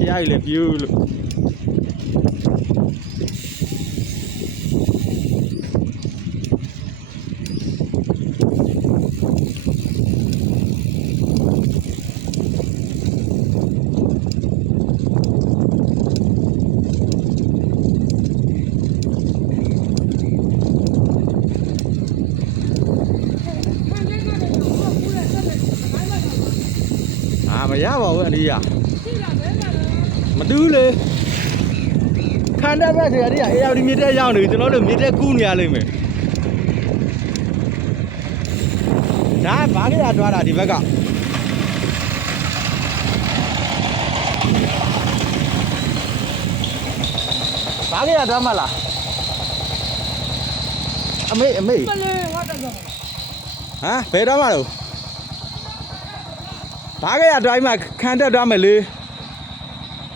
ဖျားကြီးလည်းပြူးလို့အာမရပါဘူးအနီးရ မတူးလေခန္ဓာဘက်ဆိုရတဲ့အေယာဒီမြစ်တဲ့ရောက်နေကျွန်တော်တို့မြစ်တဲ့ကူးနေရလိမ့်မယ်ဒါဘာကြရတွားတာဒီဘက်ကဘာကြရတွားမလားအမေအမေမလေးငါတက်တော့ဟမ်ဘယ်တော့မှတော့ဘာကြရတွားမှခံတက်တွားမယ်လေဟ